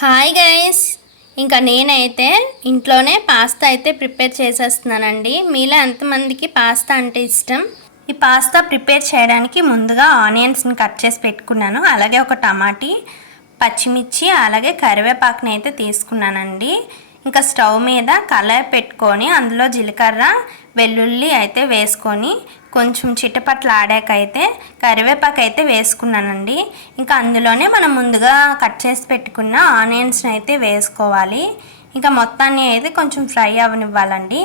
Hi guys, ఇంకా నేనైతే ఇంట్లోనే పాస్తా అయితే ప్రిపేర్ చేసేస్తున్నానండి. మీలో ఎంతమందికి పాస్తా అంటే ఇష్టం? ఈ పాస్తా ప్రిపేర్ చేయడానికి ముందుగా ఆనియన్స్ని కట్ చేసి పెట్టుకున్నాను. అలాగే ఒక టమాటీ, పచ్చిమిర్చి, అలాగే కరివేపాకుని అయితే తీసుకున్నానండి. ఇంకా స్టవ్ మీద కళాయి పెట్టుకొని అందులో జీలకర్ర, వెల్లుల్లి అయితే వేసుకొని కొంచెం చిటపట్లు ఆడాకైతే కరివేపాకు అయితే వేసుకున్నానండి. ఇంకా అందులోనే మనం ముందుగా కట్ చేసి పెట్టుకున్న ఆనియన్స్ని అయితే వేసుకోవాలి. ఇంకా మొత్తాన్ని అయితే కొంచెం ఫ్రై అవ్వనివ్వాలండి.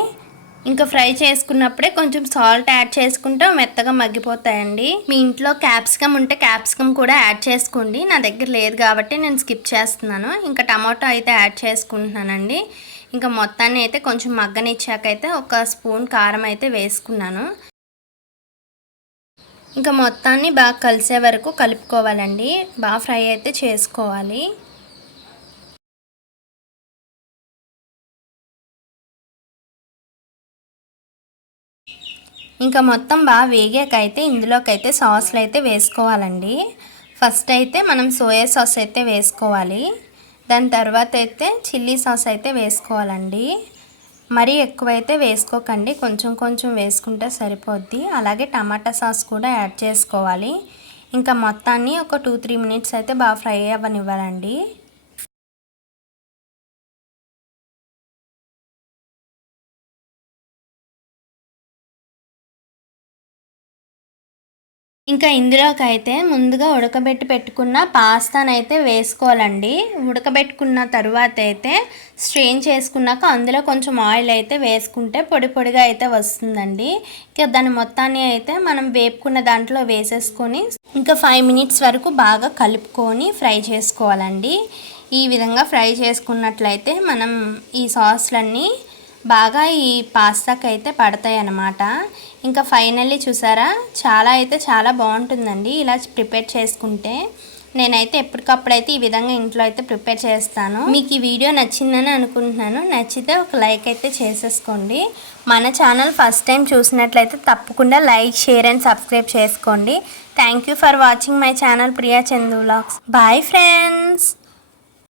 ఇంకా ఫ్రై చేసుకున్నప్పుడే కొంచెం సాల్ట్ యాడ్ చేసుకుంటే మెత్తగా మగ్గిపోతాయండి. మీ ఇంట్లో క్యాప్సికమ్ ఉంటే క్యాప్సికమ్ కూడా యాడ్ చేసుకోండి. నా దగ్గర లేదు కాబట్టి నేను స్కిప్ చేస్తున్నాను. ఇంకా టమాటో అయితే యాడ్ చేసుకుంటున్నానండి. ఇంకా మొత్తాన్ని అయితే కొంచెం మగ్గనిచ్చాకైతే ఒక స్పూన్ కారం అయితే వేసుకున్నాను. ఇంకా మొత్తాన్ని బాగా కలిసే వరకు కలుపుకోవాలండి. బాగా ఫ్రై అయితే చేసుకోవాలి. ఇంకా మొత్తం బాగా వేగాకైతే ఇందులోకైతే సాస్లు అయితే వేసుకోవాలండి. ఫస్ట్ అయితే మనం సోయా సాస్ అయితే వేసుకోవాలి. దాని తర్వాత అయితే చిల్లీ సాస్ అయితే వేసుకోవాలండి. మరీ ఎక్కువైతే వేసుకోకండి, కొంచెం కొంచెం వేసుకుంటే సరిపోద్ది. అలాగే టమాటా సాస్ కూడా యాడ్ చేసుకోవాలి. ఇంకా మొత్తాన్ని ఒక 2-3 మినిట్స్ అయితే బాగా ఫ్రై అవ్వనివ్వాలండి. ఇంకా ఇందులోకైతే ముందుగా ఉడకబెట్టి పెట్టుకున్న పాస్తానైతే వేసుకోవాలండి. ఉడకబెట్టుకున్న తర్వాత అయితే స్ట్రెయిన్ చేసుకున్నాక అందులో కొంచెం ఆయిల్ అయితే వేసుకుంటే పొడి పొడిగా అయితే వస్తుందండి. ఇంకా దాని మొత్తాన్ని అయితే మనం వేపుకున్న దాంట్లో వేసేసుకొని ఇంకా 5 మినిట్స్ వరకు బాగా కలుపుకొని ఫ్రై చేసుకోవాలండి. ఈ విధంగా ఫ్రై చేసుకున్నట్లయితే మనం ఈ సాస్లన్నీ బాగా ఈ పాస్తాకి అయితే పడతాయి అన్నమాట. ఇంకా ఫైనల్లీ చూసారా, చాలా బాగుంటుందండి ఇలా ప్రిపేర్ చేసుకుంటే. నేనైతే ఎప్పటికప్పుడైతే ఈ విధంగా ఇంట్లో అయితే ప్రిపేర్ చేస్తాను. మీకు ఈ వీడియో నచ్చిందని అనుకుంటున్నాను. నచ్చితే ఒక లైక్ అయితే చేసేసుకోండి. మన ఛానల్ ఫస్ట్ టైం చూసినట్లయితే తప్పకుండా లైక్, షేర్ అండ్ సబ్స్క్రైబ్ చేసుకోండి. Thank you for watching my channel Priya Chandu vlogs. Bye friends.